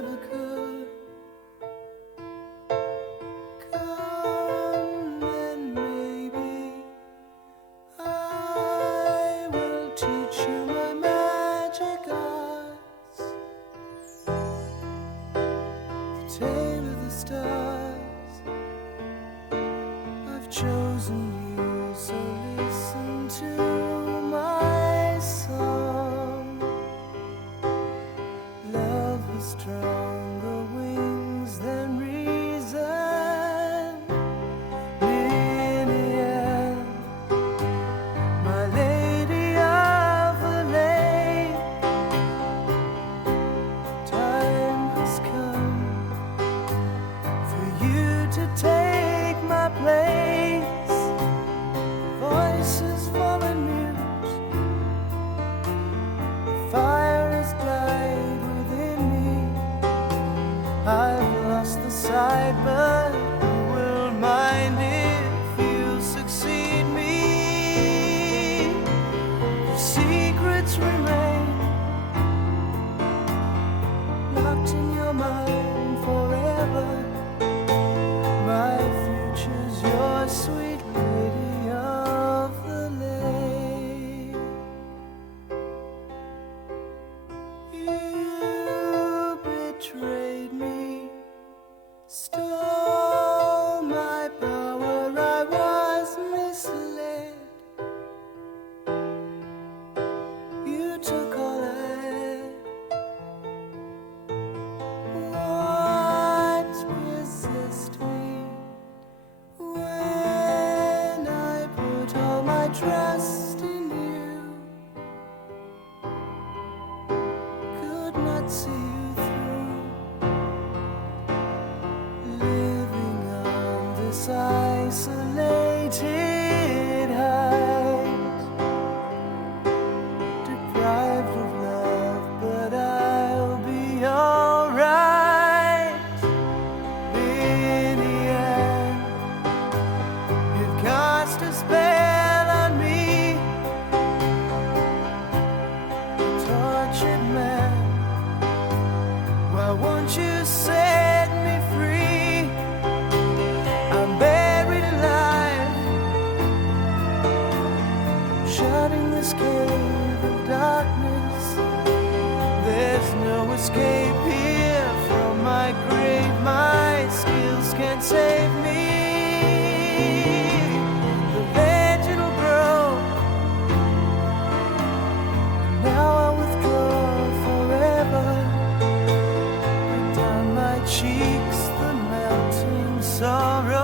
never could. Come and maybe I will teach you my magic arts. The tale of the stars, I've chosen you, so listen to my song. Love has stronger wings than reason. Niniane, my lady of the lake, time has come for you to take my place. Voices fallen mute, fire has died within me. I've lost the sight, but who will mind if you succeed me? Your secrets remain locked in your mind forever. My future's your sweet lady of the lake. You betrayed me, stole my power, I was misled. You took all I had. What possessed me when I put all my trust in you? Could not see you through, living on this isolated height, deprived of love, but I'll be alright. Niniane, you've cast a spell on me, a tortured man. Why won't you set me free? I'm buried alive, shut in this cave of darkness. There's no escape here from my grave. My skills can't save me. The legend will grow. Now I withdraw forever. Put down my cheeks the melting sorrow.